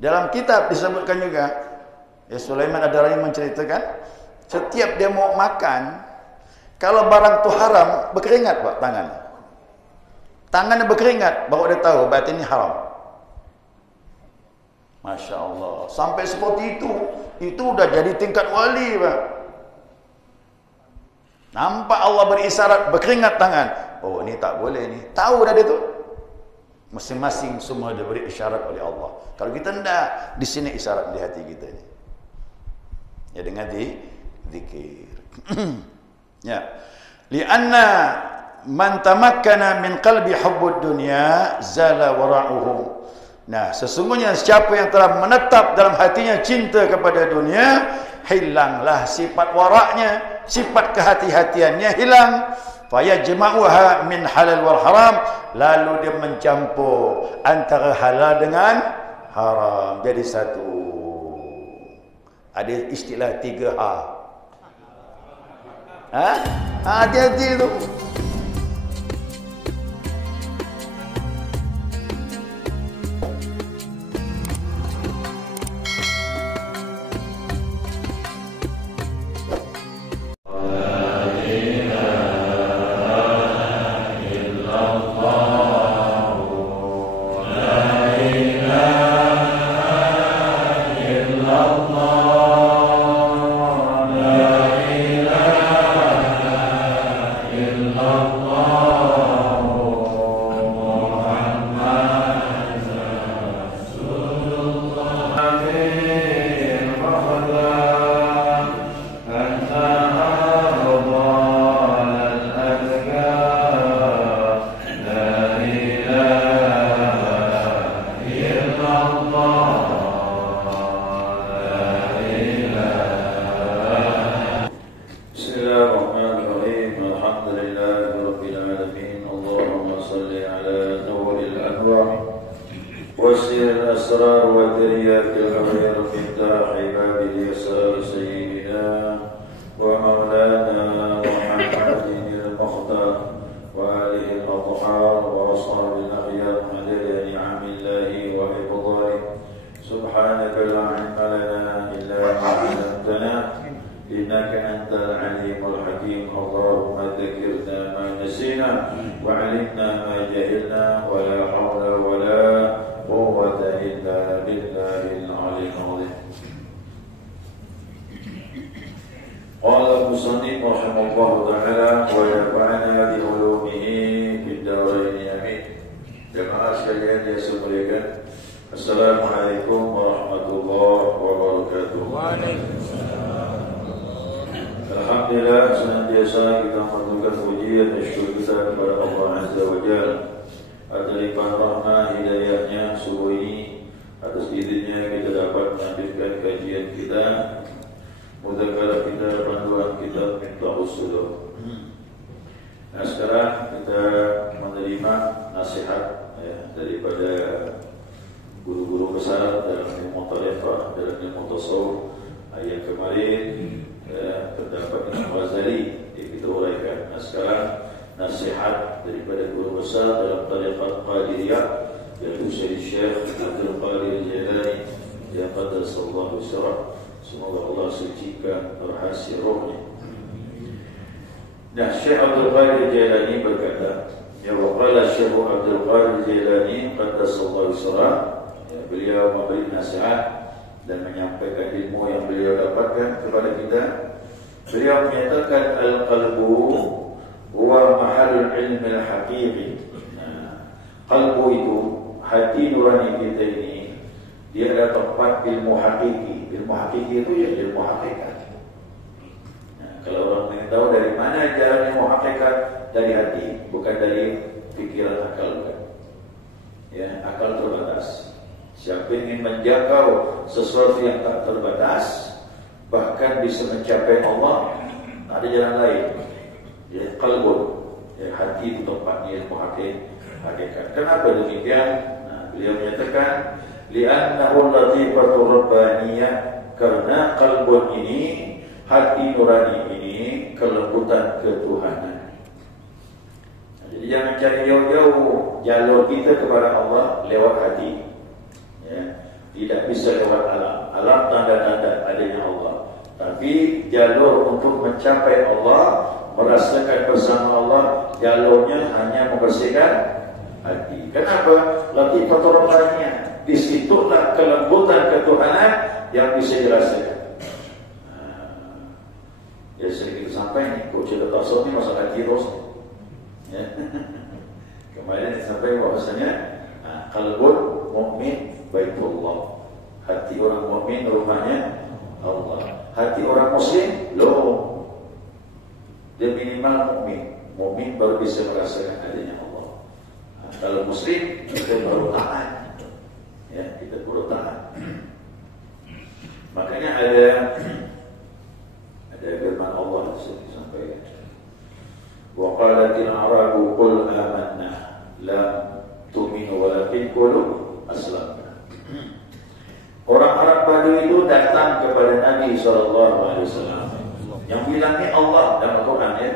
Dalam kitab disebutkan juga, ya Sulaiman Ad-Darani menceritakan, setiap dia mau makan, kalau barang tu haram, berkeringat Pak tangan. Tangannya berkeringat, baru dia tahu berarti ini haram. Masya Allah, sampai seperti itu udah jadi tingkat wali Pak. Nampak Allah berisyarat, berkeringat tangan. Oh ini tak boleh ni. Tahu dah dia tu. Masing-masing semua diberi isyarat oleh Allah. Kalau kita tidak, di sini isyarat di hati kita ni. Ya dengan zikir. Ya. Lianna man tamakkana min qalbi hubbud dunya zala wara'uhu. Nah, sesungguhnya siapa yang telah menetap dalam hatinya cinta kepada dunia, hilanglah sifat waraknya, sifat kehati-hatiannya hilang. Fayajma'uha min halal wal haram, lalu dia mencampur antara halal dengan haram jadi satu. Ada istilah 3H. Hati-hati tu. Assalamualaikum warahmatullahi wabarakatuh. Alhamdulillah, senantiasa kita mengucapkan puji dan syukur kita kepada Allah Azza wa Jalla atas limpahan rahmat hidayahnya subuh ini. Atas izinnya kita dapat melanjutkan kajian kita, mudzakarah kita, panduan kita Miftahus Sudur. Nah sekarang kita menerima nasihat daripada guru-guru besar dalam ilmu tariqah, dalam ilmu tasawuf. Yang kemarin terdapat Imam Ghazali yang kita uraikan. Nah sekarang nasihat daripada guru besar dalam tariqah Qadiriyah, yaitu Syekh Abdul Qadir Jailani yang qaddasallahu sirrah. Semoga Allah sucikan rahasia rohnya. Nah, Syekh Abdul Qadir Jailani berkata, ya waqala Syekh Abdul Qadir Jailani qaddasallahu sirrah, beliau memberi nasihat dan menyampaikan ilmu yang beliau dapatkan kepada kita. Beliau menyatakan al-qalbu huwa mahallul ilmi al-haqiqi. Qalbu itu, hati nurani kita ini, dia adalah tempat ilmu hakiki. Ilmu hakiki itu ya ilmu hakikat. Kalau orang ingin tahu dari mana jalan ilmu hakikat, dari hati, bukan dari pikiran akal. Ya, akal terbatas. Siapa ingin menjangkau sesuatu yang tak terbatas, bahkan bisa mencapai Allah, ada jalan lain. Ya, qalbun, ya, hati itu tempatnya ilmu hakikat. Kenapa demikian? Nah, beliau menyatakan, li'annahu latifatur rabbaniyah, karena qalbun ini, hati nurani ini, kelembutan ketuhanan. Nah, jadi jangan cari jauh-jauh jalur kita kepada Allah lewat hati. Ya. Tidak bisa lewat alam. Alam tanda-tanda adanya Allah. Tapi jalur untuk mencapai Allah, merasakan bersama Allah, jalurnya hanya membersihkan hati. Kenapa? Latifatul Rabbaniyah. Disitulah kelembutan ketuhanan yang bisa dirasakan. Ya sering kita sampai nih, kok cerita tasawuf ini masalah kiros. Ya. Kemarin disampaikan bahwasanya qalbun mukmin baitullah. Hati orang mukmin rumahnya Allah. Hati orang muslim loh. Dia minimal mukmin. Mukmin baru bisa merasakan adanya Allah. Kalau muslim kita baru taat. Ya, kita baru taat. Makanya ada firman Allah disampaikan. Wa qalatil arabu qul amanna la tu'minu walakin qulu aslamna. Orang Arab Badui itu datang kepada Nabi SAW yang bilangnya Allah dalam Al-Quran ya.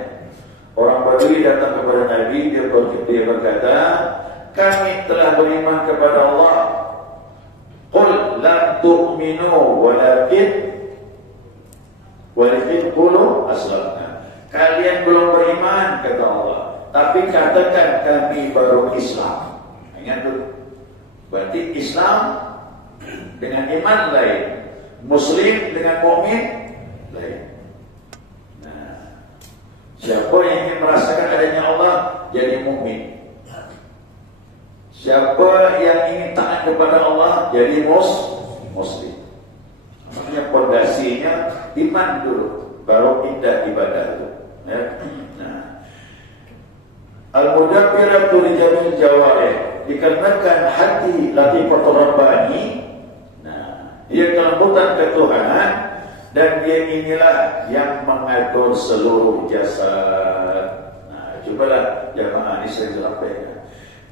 Orang Badui datang kepada Nabi, dia berkata, kami telah beriman kepada Allah. Qul lam tu'minu walakin qulu aslamna. Kalian belum beriman kata Allah, tapi katakan kami baru Islam. Ingat dulu. Berarti Islam dengan iman lain, Muslim dengan mukmin lain. Nah, siapa yang ingin merasakan adanya Allah jadi mukmin. Siapa yang ingin taat kepada Allah jadi Muslim. Makanya pondasinya iman dulu, baru indah ibadah itu. Ya. Nah, Al-Mudabbiratu li jamil jawarih, dikarenakan hati latifatul rabbani. Nah, dia kelembutan ketuhanan dan dia inilah yang mengatur seluruh jasad. Nah, cobalah jamaah ini saya sampaikan.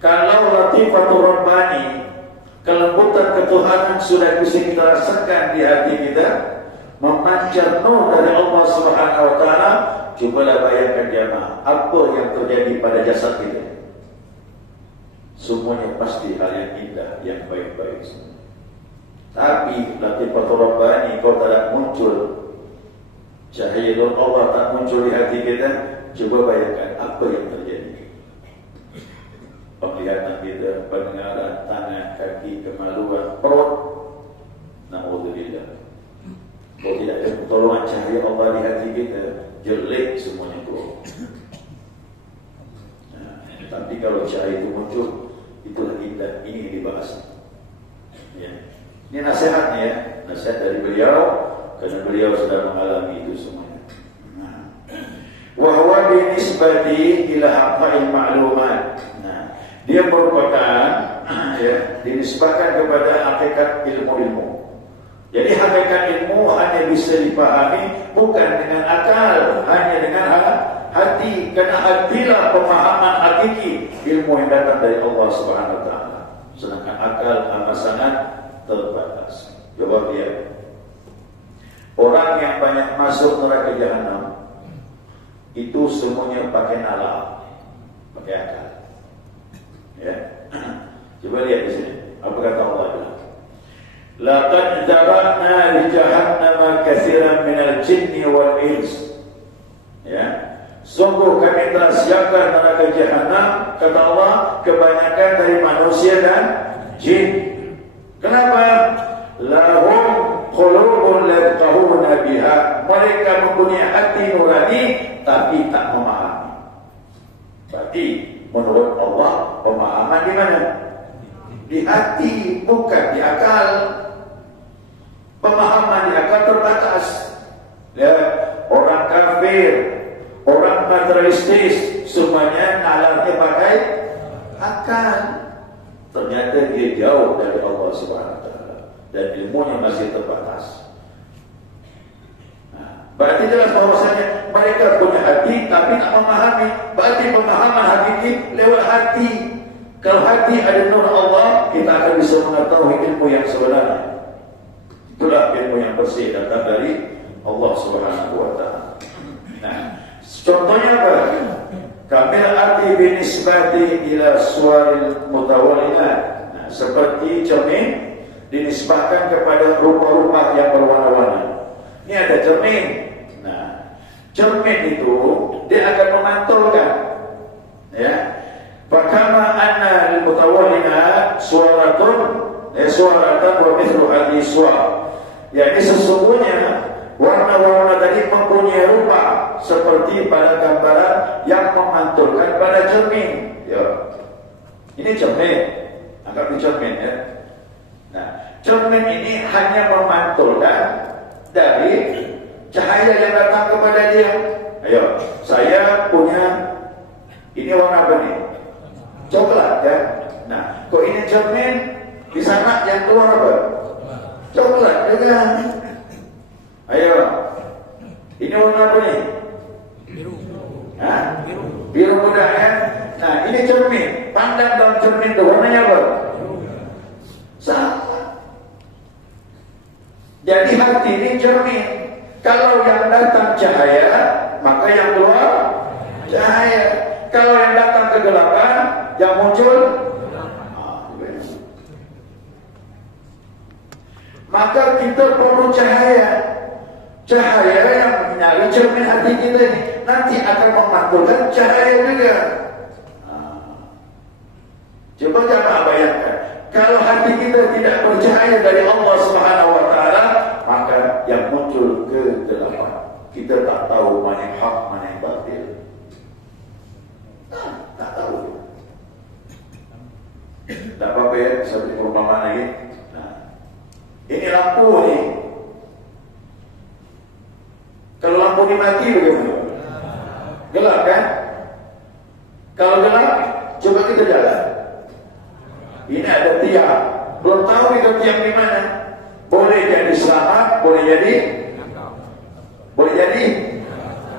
Kalau latifatul rabbani, kelembutan ketuhanan sudah bisa kita rasakan di hati kita, memancar nur dari Allah Subhanahu wa taala, cobalah bayangkan jemaah, apa yang terjadi pada jasad kita. Semuanya pasti hal yang indah, yang baik-baik. Tapi latifatul rabbani kalau tak muncul, cahaya nur Allah tak muncul di hati kita, coba bayangkan apa yang terjadi. Penglihatan kita, pendengaran, tangan, kaki, kemaluan, perut. Na'udzubillah. Kalau tidak ada pertolongan cahaya Allah di hati kita, jelek semuanya keluar. Nah, tapi kalau cahaya itu muncul, itulah indah. Ini yang dibahas. Ya. Ini nasihatnya ya, nasihat dari beliau, karena beliau sudah mengalami itu semuanya. Wa huwa binisbati ila haqqil ma'lumat. Dia merupakan dinisbahkan kepada hakikat ilmu-ilmu. Jadi hakikat ilmu hanya bisa dipahami bukan dengan akal, hanya dengan hati. Karena hatilah pemahaman hakiki ilmu yang datang dari Allah Subhanahu wa taala. Sedangkan akal amat sangat terbatas. Jawab dia. Orang yang banyak masuk neraka jahanam itu semuanya pakai nalar, pakai akal. Ya. Coba lihat di sini. Apa kata Allah bilang? Laqad zara'na li jahannama katsiran minal jinni wal ins. Ya. Sungguh kami telah siapkan neraka jahanam, kata Allah, kebanyakan dari manusia dan jin. Kenapa? Lahum qulubun la yafqahuna biha. Mereka mempunyai hati nurani tapi tak memahami. Berarti menurut Allah, pemahaman di mana? Di hati, bukan di akal. Pemahaman di akal terbatas. Ya, orang kafir, orang materialistis, semuanya nalarnya pakai akal. Ternyata dia jauh dari Allah Subhanahu wa taala dan ilmunya masih terbatas. Berarti jelas bahwasanya mereka punya hati tapi tak memahami. Berarti pemahaman hakiki lewat hati. Kalau hati ada nur Allah, kita akan bisa mengetahui ilmu yang sebenarnya. Itulah ilmu yang bersih datang dari Allah Subhanahu wa taala. Nah, contohnya apa? Kamil arti binisbati ila suaril mutawalilat. Nah, seperti cermin dinisbahkan kepada rupa-rupa yang berwarna-warni. Ini ada cermin. Nah, cermin itu dia akan memantulkan, ya. Fakama anna lil mutawahhinat suratun, suaratan wa mithlu hadhihi suwar. Yakni sesungguhnya warna-warna tadi mempunyai rupa seperti pada gambaran yang memantulkan pada cermin. Ya. Ini cermin, anggap ini cermin, ya. Nah, cermin ini hanya memantulkan dari cahaya yang datang kepada dia. Ayo, saya punya ini warna apa nih? Coklat, ya. Nah, kok ini cermin, di sana yang keluar apa? Coklat juga. Ayo, ini warna apa nih? Biru. Hah? Biru muda, ya. Nah, ini cermin. Pandang dalam cermin itu warnanya apa? Sama. Jadi hati ini cermin. Kalau yang datang cahaya, maka yang keluar cahaya. Kalau yang datang kegelapan, yang muncul maka kita perlu cahaya. Cahaya yang menyinari cermin hati kita ini nanti akan memantulkan cahaya juga. Coba jangan bayangkan, kalau hati kita tidak bercahaya dari Allah Subhanahu wa taala, maka yang muncul kegelapan. Kita tak tahu mana yang hak, mana yang batil. Tak tahu. Tak apa-apa, ya, seperti perumpamaan lagi. Nah, ini lampu ni. Kalau lampu ni mati bagaimana? Gelap, kan? Kalau gelap, coba kita jalan. Ini ada tiang, belum tahu itu tiang di mana. Boleh jadi selamat, boleh jadi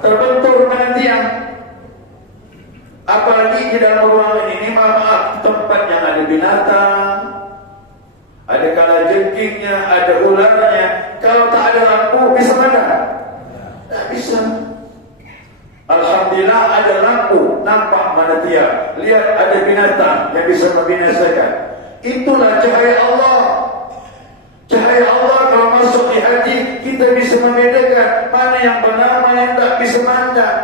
terbentur dengan tiang. Apalagi di dalam ruangan ini, maaf, tempat yang ada binatang, ada kalajengkingnya, ada ularnya. Kalau tak ada lampu, bisa mana? Tak bisa. Alhamdulillah ada lampu, nampak mana tiang. Lihat ada binatang yang bisa membinasakan. Itulah cahaya Allah. Cahaya Allah kalau masuk di hati, kita bisa membedakan mana yang benar, mana yang tak bisa mandang.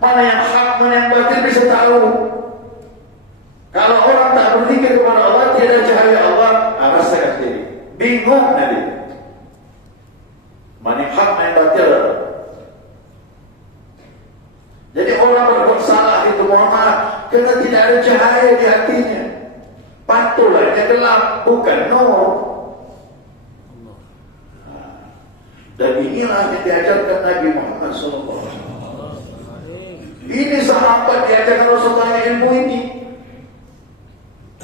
Mana yang hak, mana yang batil bisa tahu. Kalau orang tak berzikir kepada Allah, tiada cahaya Allah, rasakan sendiri. Bingung nanti. Mana yang hak, mana yang batil. Jadi orang berbuat salah itu, mohon maaf, kerana tidak ada cahaya di hatinya. Patutlah dia gelap, bukan nur. Dan inilah yang diajarkan Nabi Muhammad SAW. Ini sahabat diajarkan Rasulullah ilmu ini.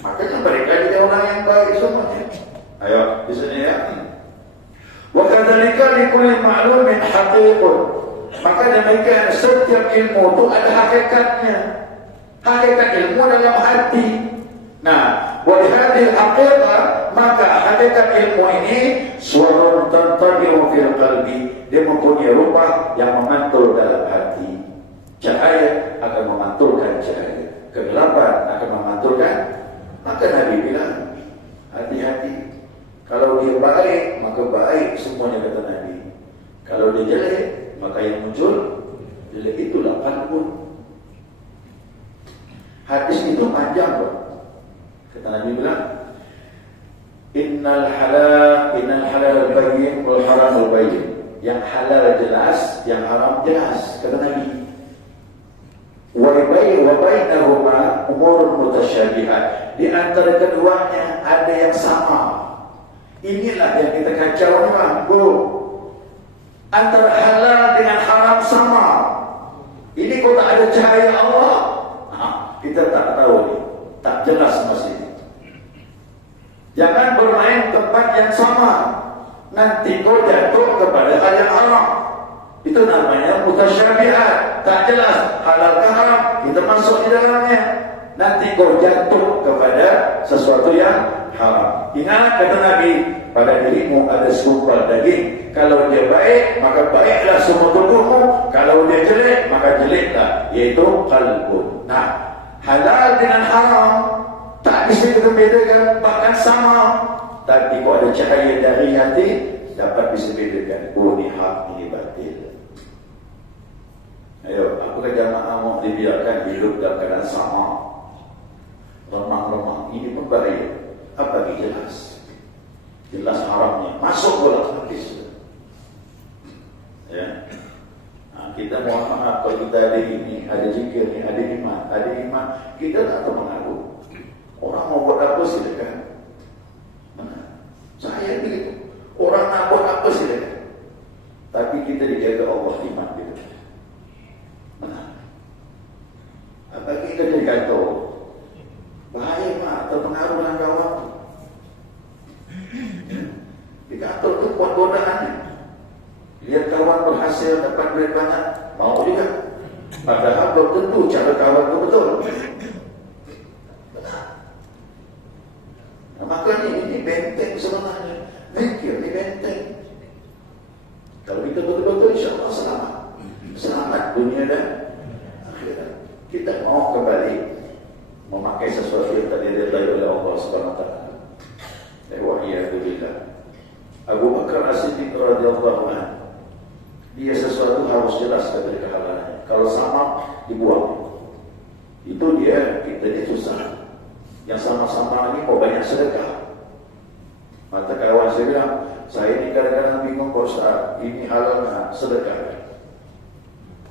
Makanya mereka jadi orang yang baik semuanya. Ayo, di sini, ya. Wa kadzalika likulli ma'lumin haqiqun. Maka demikian setiap ilmu itu ada hakikatnya. Hakikat ilmu dalam hati. Nah, wa hadhil haqiqah, maka hakikat ilmu ini suarun tantabi'u fil qalbi. Dia mempunyai rupa yang memantul dalam hati. Cahaya akan memantulkan cahaya, kegelapan akan memantulkan. Maka Nabi bilang, hati-hati. Kalau dia baik, maka baik semuanya, kata Nabi. Kalau dia jelek, maka yang muncul jelek. Itulah qalbun. Hadis itu panjang, Pak. Kata Nabi bilang, innal halal bayyin wal haram bayyin. Yang halal jelas, yang haram jelas, kata Nabi. Wa bainahuma umurun mutasyabihat. Di antara keduanya ada yang sama. Inilah yang kita kacau ni, Bang. Antara halal dengan haram sama. Ini kok tak ada cahaya Allah. Kita tak tahu ni, tak jelas masih. Jangan bermain tempat yang sama, nanti kau jatuh kepada hal yang haram. Itu namanya mutasyabihat, tak jelas halal ke haram, kita masuk di dalamnya. Nanti kau jatuh kepada sesuatu yang haram. Ingat kata Nabi, pada dirimu ada segumpal daging. Kalau dia baik, maka baiklah semua tubuhmu. Kalau dia jelek, maka jeleklah, yaitu qalbun. Nah, halal dengan haram tak bisa kita bedakan, bahkan sama. Tapi kalau ada cahaya dari hati, dapat bisa bedakan. Oh, ini hak, ini batil. Ayo, apakah jamaah mau dibiarkan hidup dalam keadaan sama? Remang-remang, ini pun bahaya. Apa yang jelas? Jelas haramnya. Masuk bola habis. Ya. Nah, kita mohon maaf kalau kita ada ini, ada zikir ni, ada iman, kita tak tahu mengaku. Orang mau buat apa silakan. Mana? Saya begitu. Orang nak buat apa silakan. Tapi kita dijaga Allah iman kita. Mana? Apa kita dikata? Bahaya mak, terpengaruh dengan kawan. Dikata tu buat godaan. Lihat kawan berhasil dapat duit banyak, mau juga. Padahal belum tentu cara kawan itu betul. Nah, makanya ini benteng sebenarnya. Mikir ini benteng. Kalau kita betul-betul insya-Allah selamat. Selamat dunia dan akhirat. Kita mau kembali memakai sesuatu yang tadi diridai oleh Allah Subhanahu wa taala. Wa'iyadzubillah. Abu Bakar As-Siddiq radhiyallahu anhu, dia sesuatu harus jelas dari kehalalannya. Kalau sama dibuang. Itu dia, kita dia susah. Yang sama-sama lagi mau banyak sedekah. Mata kawan saya bilang, saya ini kadang-kadang bingung Pak Ustaz, ini halal nggak sedekah?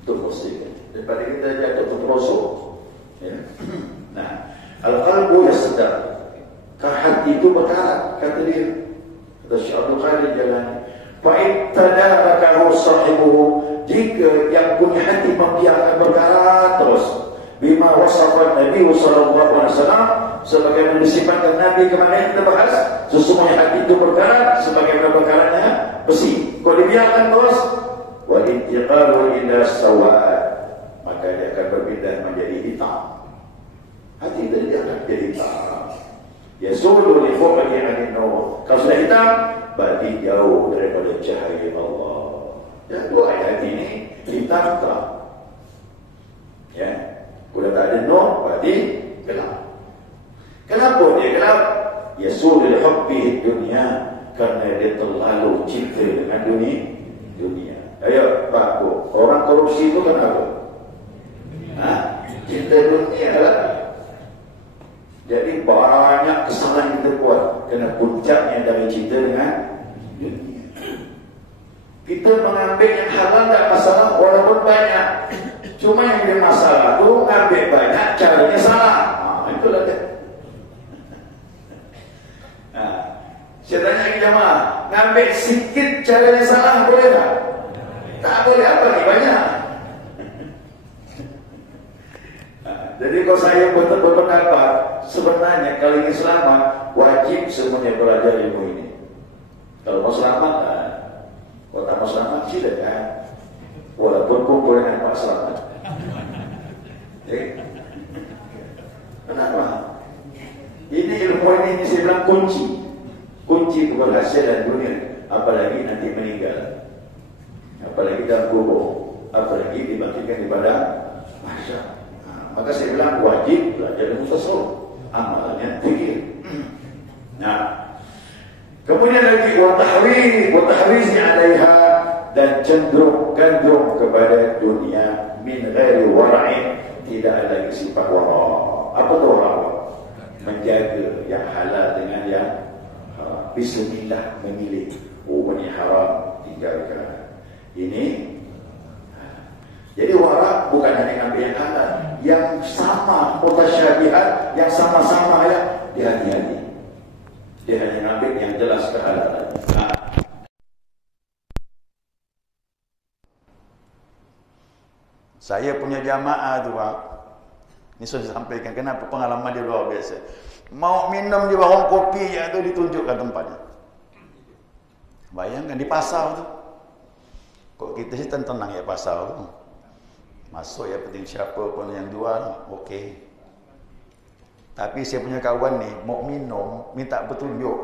Itu mesti. Daripada kita jatuh terperosok. Ya. Nah, al-qalbu yasdaq. Hati itu berkarat, kata dia. Kata Syekh Abdul Qadir Jalani, fa'ibtada'akahu sahibuhu, jika yang punya hati membiarkan berkarat terus, bima wasafat Nabi sallallahu alaihi wasallam, sebagaimana disifatkan Nabi kemarin kita bahas, sesungguhnya hati itu berkarat sebagaimana berkaratnya besi. Kalau dibiarkan terus, wal intiqalu ila sawad, maka dia akan berpindah menjadi hitam. Hati itu dia akan jadi hitam. Ya sulu li fuqati anin nur. Kalau sudah hitam, berarti jauh daripada cahaya Allah. Ya, dua ayat ini hitam tak. Ya, kalau tak ada nur, berarti gelap. Kenapa dia gelap? Ya sulu li hubbi dunia, karena dia terlalu cinta dengan dunia. Ayo, Pak, orang korupsi itu kan apa? Cinta dunia lah. Jadi banyak kesalahan kita buat kerana puncaknya dari cinta dengan dunia. Kita mengambil yang halal tak masalah walaupun banyak. Cuma yang dia masalah tu ambil banyak caranya salah. Itulah dia. Saya tanya ke jemaah, ngambil sikit caranya salah boleh tak? Tak boleh, apa ni banyak. Jadi kalau saya berpendapat, sebenarnya kalau ingin selamat, wajib semuanya belajar ilmu ini. Kalau mau selamat, kalau tak mau selamat, silakan. Walaupun kumpul dengan Pak Selamat. Kenapa? Ini ilmu ini saya bilang kunci keberhasilan dunia. Apalagi nanti meninggal, apalagi dalam kubur, apalagi dibangkitkan di padang mahsyar. Maka saya bilang wajib belajar ilmu tasawuf, amalnya fikir. Nah, kemudian lagi watahwizi 'alaiha, dan cenderung kepada dunia min ghairi wara'in, tidak ada lagi sifat wara'. Apa tu wara'? Menjaga yang halal dengan yang haram. Bismillah, memilih. Oh, ini haram, tinggalkan. Ini. Jadi wara' bukan hanya ngambil yang halal, yang sama mutasyabihat, yang sama-sama ya, dia hati-hati. Dia hanya ngambil yang jelas kehalalan. Saya punya jamaah tu Pak. Ini sudah sampaikan kenapa pengalaman dia luar biasa. Mau minum di warung kopi ya tu ditunjukkan tempatnya. Bayangkan di pasar tu. Kok kita sih tenang ya pasar tu. Masuk ya penting siapa pun yang jual, okey. Tapi saya punya kawan ni mau minum, minta petunjuk,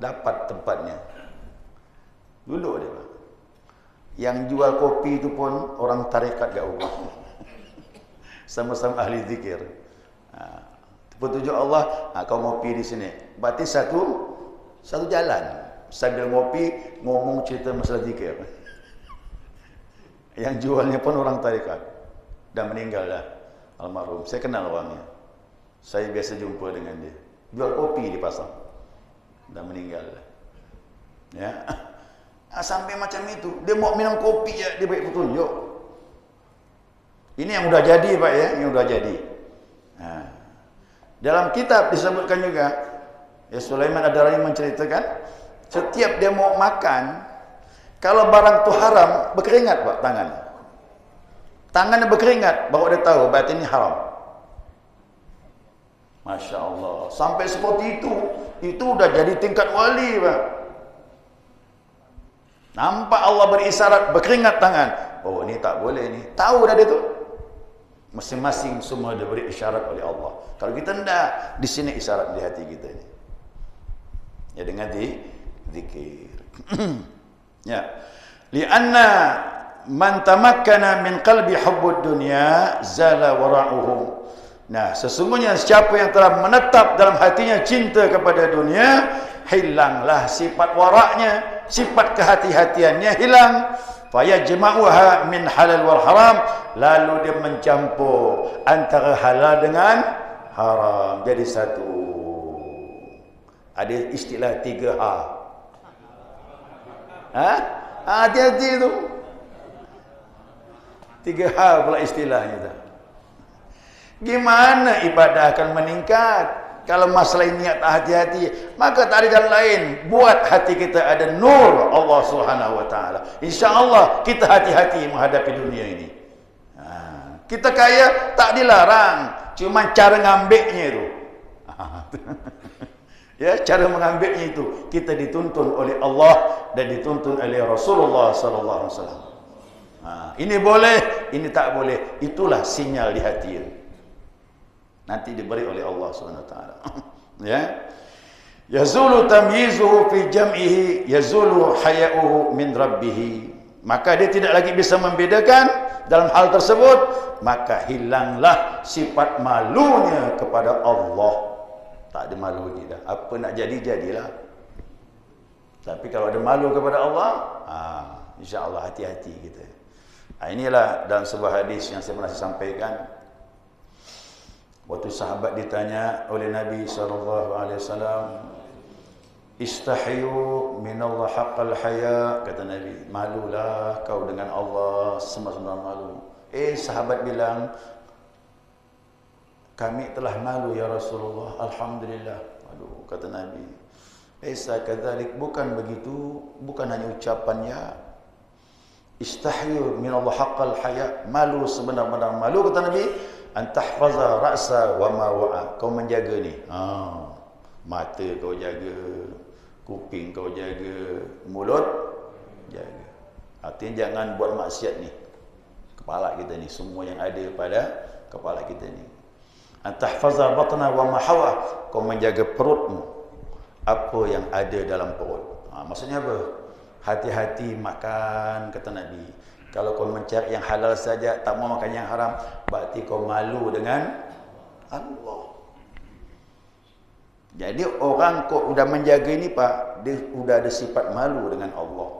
dapat tempatnya. Dulu dia Pak. Yang jual kopi itu pun orang tarekat Allah. Sama-sama ahli zikir. Petunjuk Allah, kau ngopi di sini. Berarti Satu jalan. Sambil ngopi, ngomong cerita masalah zikir. Yang jualnya pun orang tarekat. Dah meninggal dah. Almarhum. Saya kenal orangnya. Saya biasa jumpa dengan dia. Jual kopi di pasar. Dah meninggal dah. Ya. Sampai macam itu. Dia mau minum kopi ya, dia baik petunjuk. Ini yang sudah jadi Pak ya, yang sudah jadi. Nah, dalam kitab disebutkan juga, ya Sulaiman Ad-Darani menceritakan, setiap dia mau makan, kalau barang itu haram, berkeringat Pak tangan. Tangannya berkeringat, baru dia tahu berarti ini haram. Masya Allah. Sampai seperti itu udah jadi tingkat wali Pak. Nampak Allah berisyarat, berkeringat tangan. Oh ini tak boleh ni. Tahu dah dia tu. Masing-masing semua diberi isyarat oleh Allah. Kalau kita tidak, di sini isyarat di hati kita ini. Ya dengan zikir. Ya. Lianna man tamakkana min qalbi hubbud dunya zala wara'uhu. Nah, sesungguhnya siapa yang telah menetap dalam hatinya cinta kepada dunia, hilanglah sifat waraknya, sifat kehati-hatiannya hilang. Fayajma'uha min halal wal haram, lalu dia mencampur antara halal dengan haram jadi satu. Ada istilah 3H. Hati-hati tu. 3H pula istilahnya tu. Gimana ibadah akan meningkat kalau masalah ini tak hati-hati? Maka tak ada jalan lain. Buat hati kita ada nur Allah Subhanahu wa taala. Insya-Allah kita hati-hati menghadapi dunia ini. Kita kaya tak dilarang, cuma cara ngambilnya itu. Ya, cara mengambilnya itu kita dituntun oleh Allah dan dituntun oleh Rasulullah sallallahu alaihi wasallam. Ini boleh, ini tak boleh. Itulah sinyal di hati itu. Nanti diberi oleh Allah Subhanahu wa taala. Ya. Yazulu tamyizuhu fi jam'ihi, yazulu haya'uhu min rabbih. Maka dia tidak lagi bisa membedakan dalam hal tersebut, maka hilanglah sifat malunya kepada Allah. Tak ada malu lagi dah. Apa nak jadi jadilah. Tapi kalau ada malu kepada Allah, insya-Allah hati-hati kita. Inilah dalam sebuah hadis yang saya pernah sampaikan. Waktu sahabat ditanya oleh Nabi SAW, istahyu minallah haqqal haya, kata Nabi, malulah kau dengan Allah semasa malu. Sahabat bilang, kami telah malu ya Rasulullah, alhamdulillah. Aduh, kata Nabi, kadzalik, bukan begitu, bukan hanya ucapannya. Istahyu minallah haqqal haya, malu sebenar-benar malu, kata Nabi, antahfaza ra'sa wa ma wa'a, kau menjaga ni, mata kau jaga, kuping kau jaga, mulut jaga. Artinya jangan buat maksiat ni. Kepala kita ni, semua yang ada pada kepala kita ni. Antahfaza batna wa ma hawa, kau menjaga perutmu, apa yang ada dalam perut. Maksudnya apa? Hati-hati makan, kata Nabi. Kalau kau mencari yang halal saja, tak mau makan yang haram, berarti kau malu dengan Allah. Jadi orang kau sudah menjaga ini Pak, dia sudah ada sifat malu dengan Allah.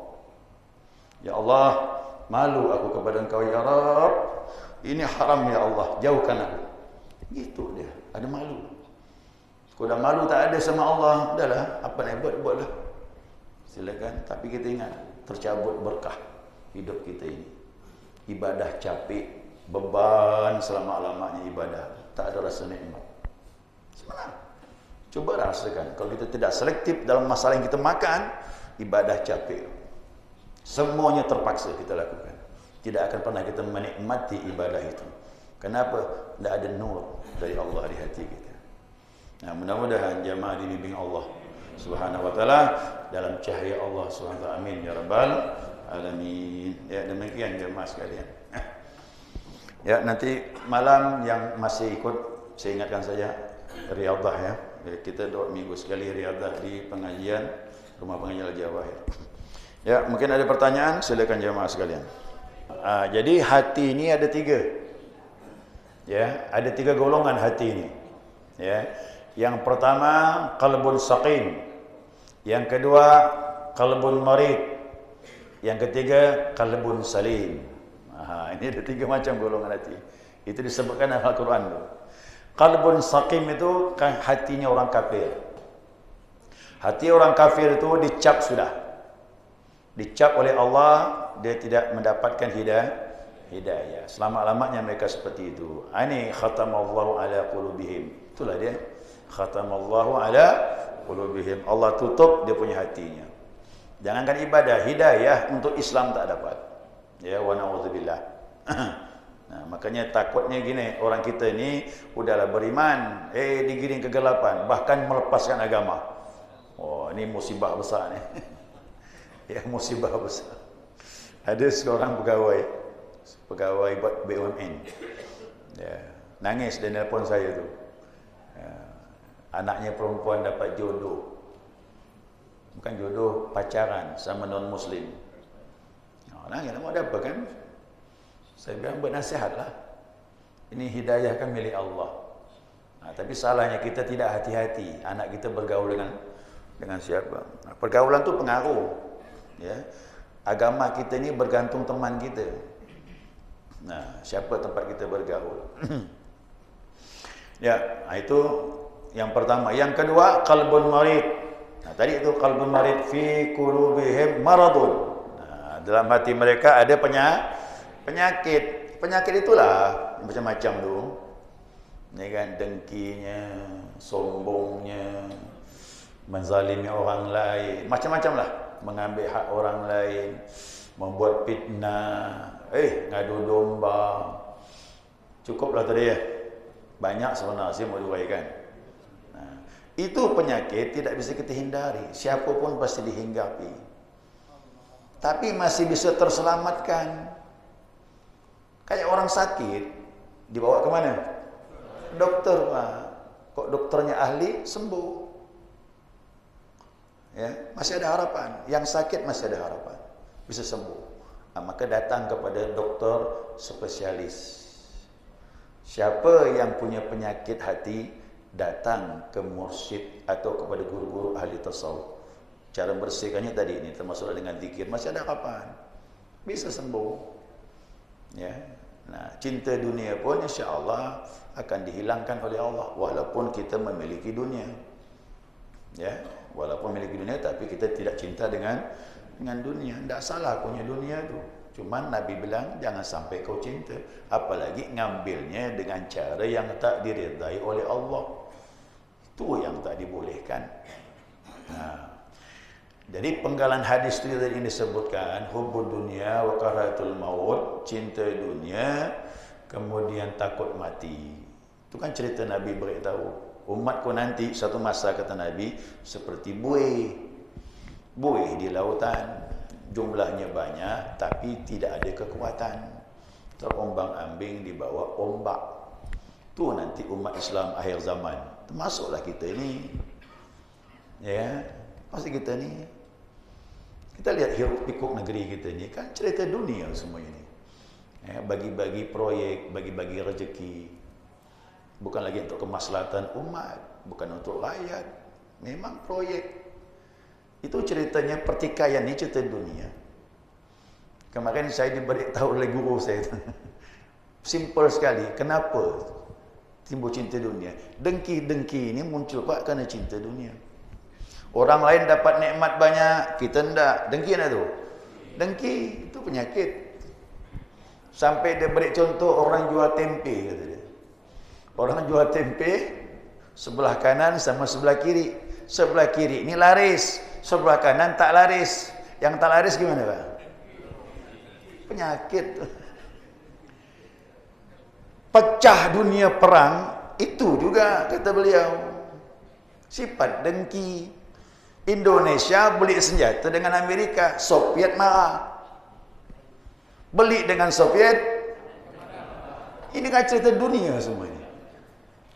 Ya Allah, malu aku kepada Engkau ya Rabb. Ini haram ya Allah, jauhkan aku. Gitu dia, ada malu. Kau dah malu tak ada sama Allah, udahlah, apa nak buat, buatlah. Silakan, tapi kita ingat, tercabut berkah hidup kita ini. Ibadah capek, beban selama-lamanya ibadah, tak ada rasa nikmat. Sebenarnya coba rasakan, kalau kita tidak selektif dalam masalah yang kita makan, ibadah capek. Semuanya terpaksa kita lakukan. Tidak akan pernah kita menikmati ibadah itu. Kenapa? Tidak ada nur dari Allah di hati kita. Nah, mudah-mudahan jamaah dibimbing Allah Subhanahu wa taala dalam cahaya Allah Subhanahu wa taala. Amin ya rabbal alamin. Ya, demikian jemaah sekalian. Ya, nanti malam yang masih ikut, saya ingatkan saja riyadhah ya. Kita 2 minggu sekali riyadhah di pengajian Rumah Pengajian Al-Jawahir. Ya, mungkin ada pertanyaan, silakan jemaah sekalian. Jadi hati ini ada 3. Ya, ada 3 golongan hati ini. Ya. Yang pertama qalbun saqim. Yang kedua, qalbun marid. Yang ketiga, qalbun salim. Ini ada 3 macam golongan hati. Itu disebutkan dalam Al-Quran tu. Qalbun saqim itu kan hatinya orang kafir. Hati orang kafir itu dicap sudah. Dicap oleh Allah, dia tidak mendapatkan hidayah. Selama-lamanya mereka seperti itu. Ini khatamallahu ala qulubihim. Itulah dia. Khatamallahu ala qulubihim. Allah tutup dia punya hatinya. Jangankan ibadah, hidayah untuk Islam tak dapat. Ya, wa na'udzubillah. Nah, makanya takutnya gini, orang kita ni udahlah beriman, digiring kegelapan, bahkan melepaskan agama. Oh, ini musibah besar ni. Ya, musibah besar. Ada seorang pegawai buat BUMN. Ya, nangis dia nelpon saya tu. Ya, anaknya perempuan dapat jodoh. Bukan jodoh, pacaran sama non-muslim. Nangis, mau ada apa kan? Saya bilang bernasihatlah. Ini hidayah kan milik Allah. Tapi salahnya kita tidak hati-hati. Anak kita bergaul dengan siapa? Pergaulan tu pengaruh. Ya. Agama kita ni bergantung teman kita. Siapa tempat kita bergaul? Ya, itu yang pertama. Yang kedua, qalbun marid. Tadi itu qalbun marid fi qulubihim maradun. Dalam hati mereka ada penyakit. Penyakit itulah macam-macam tu. Ni kan, dengkinya, sombongnya, menzalimi orang lain, macam-macam lah. Mengambil hak orang lain, membuat fitnah, ngadu domba. Cukuplah tadi ya. Banyak sebenarnya saya mau uraikan. Itu penyakit tidak bisa kita hindari. Siapa pun pasti dihinggapi. Tapi masih bisa terselamatkan. Kayak orang sakit, dibawa ke mana? Dokter, Pak. Kok dokternya ahli, sembuh. Ya, masih ada harapan. Yang sakit masih ada harapan. Bisa sembuh. Maka datang kepada dokter spesialis. Siapa yang punya penyakit hati, datang ke mursyid atau kepada guru-guru ahli tasawuf. Cara bersihkannya tadi ini termasuk dengan zikir, masih ada harapan. Bisa sembuh. Ya. Nah, cinta dunia pun insya-Allah akan dihilangkan oleh Allah walaupun kita memiliki dunia. Ya, walaupun memiliki dunia tapi kita tidak cinta dengan dunia. Tidak salah punya dunia tu. Cuman Nabi bilang jangan sampai kau cinta, apalagi ngambilnya dengan cara yang tak diridai oleh Allah. Itu yang tak dibolehkan. Jadi penggalan hadis itu tadi ini disebutkan hubbud dunya wa karahatul maut, cinta dunia, kemudian takut mati. Itu kan cerita Nabi beritahu. Umatku nanti satu masa kata Nabi seperti buih. Buih di lautan, jumlahnya banyak tapi tidak ada kekuatan. Terombang-ambing di bawah ombak. Itu nanti umat Islam akhir zaman. Termasuklah kita ini. Ya, pasti kita ni. Kita lihat hiruk pikuk negeri kita ni kan cerita dunia semua ini. Bagi-bagi proyek, bagi-bagi rezeki. Bukan lagi untuk kemaslahatan umat, bukan untuk rakyat. Memang proyek. Itu ceritanya pertikaian ni cerita dunia. Kemarin saya diberitahu oleh guru saya. Simple sekali. Kenapa timbul cinta dunia? Dengki-dengki ini muncul Pak kerana cinta dunia. Orang lain dapat nikmat banyak, kita enggak. Dengki nak tu? Dengki itu penyakit. Sampai dia beri contoh orang jual tempe kata dia. Orang jual tempe sebelah kanan sama sebelah kiri. Sebelah kiri ini laris, sebelah kanan tak laris. Yang tak laris gimana, Pak? Penyakit. Pecah dunia perang itu juga kata beliau. Sifat dengki. Indonesia beli senjata dengan Amerika, Soviet marah. Beli dengan Soviet. Ini kan cerita dunia semua ini.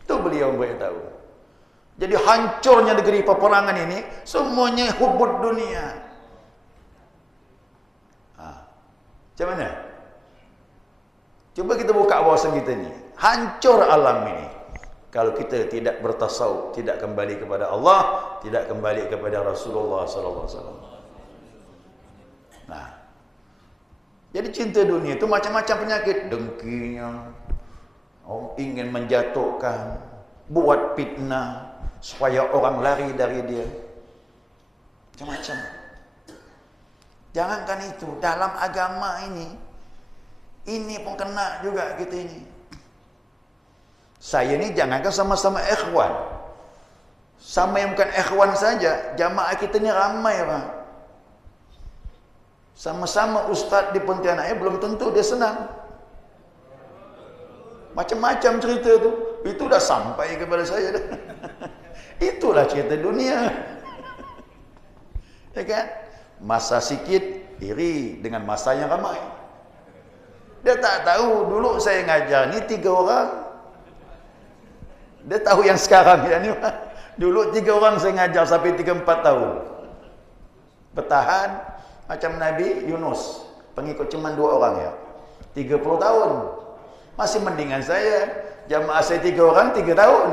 Itu beliau beritahu. Jadi hancurnya negeri peperangan ini semuanya hubud dunia. Macam mana? Cuba kita buka wawasan kita ni. Hancur alam ini. Kalau kita tidak bertasawuf, tidak kembali kepada Allah, tidak kembali kepada Rasulullah sallallahu alaihi wasallam. Nah, jadi cinta dunia itu macam-macam penyakit, dengkinya, ingin menjatuhkan, buat fitnah supaya orang lari dari dia. Macam-macam. Jangankan itu, dalam agama ini pun kena juga kita ini. Saya ini jangankan sama-sama ikhwan. Sama yang bukan ikhwan saja, jamaah kita ni ramai, Pak. Sama-sama ustaz di Pontianak, belum tentu dia senang. Macam-macam cerita tu. Itu dah sampai kepada saya dah. Itulah cerita dunia. Ya kan? Masa sikit iri dengan masa yang ramai. Dia tak tahu dulu saya ngajar ni 3 orang. Dia tahu yang sekarang ya ni. Dulu 3 orang saya ngajar sampai 3-4 tahun. Bertahan macam Nabi Yunus. Pengikut cuma 2 orang ya. 30 tahun. Masih mendingan saya. Jamaah saya 3 orang 3 tahun.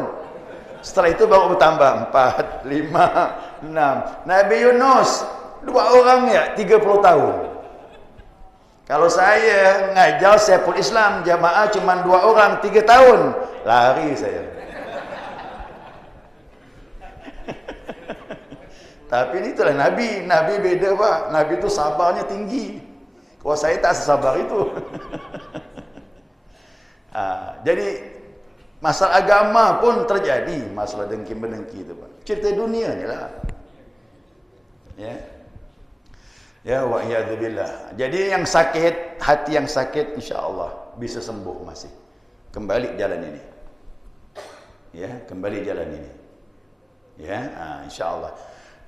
Setelah itu baru bertambah 4, 5, 6. Nabi Yunus 2 orang ya 30 tahun. Kalau saya ngajar Saiful Islam jamaah cuma 2 orang 3 tahun, lari saya. Tapi ini itulah Nabi. Nabi beda, Pak. Nabi itu sabarnya tinggi. Kalau saya tak sesabar itu. Jadi masalah agama pun terjadi, masalah dengki-mendengki itu, Pak. Cerita dunia ni lah. Ya. Ya wa iyadzubillah. Jadi yang sakit, hati yang sakit insya-Allah bisa sembuh masih. Kembali jalan ini. Ya, kembali jalan ini. Ya, insya-Allah.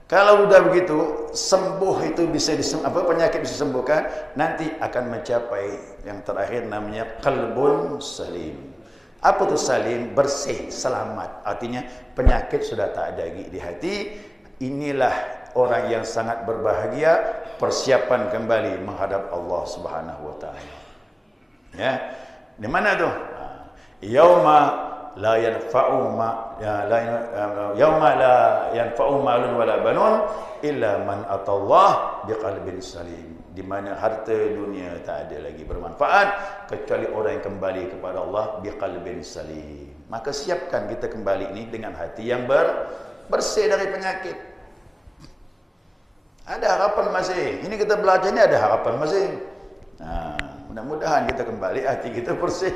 Kalau sudah begitu, sembuh itu bisa penyakit bisa disembuhkan, nanti akan mencapai yang terakhir namanya qalbun salim. Apa itu salim? Bersih, selamat. Artinya penyakit sudah tak ada lagi di hati. Inilah orang yang sangat berbahagia, persiapan kembali menghadap Allah Subhanahu wa taala. Ya. Di mana tu? Yauma la yanfa'u yauma la yanfa'u malun wala banun illa man atallah biqalbin salim. Di mana harta dunia tak ada lagi bermanfaat kecuali orang yang kembali kepada Allah biqalbin salim. Maka siapkan kita kembali ini dengan hati yang bersih dari penyakit. Ada harapan masih. Ini kita belajar ini ada harapan masih. Mudah-mudahan kita kembali hati kita bersih.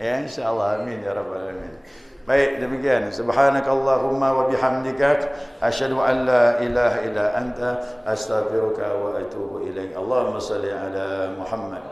Ya insyaallah, amin ya rabbal alamin. Baik, demikian. Subhanakallahumma wa bihamdika asyhadu an la ilaha illa anta astaghfiruka wa atubu ilaik. Allahumma shalli ala Muhammad.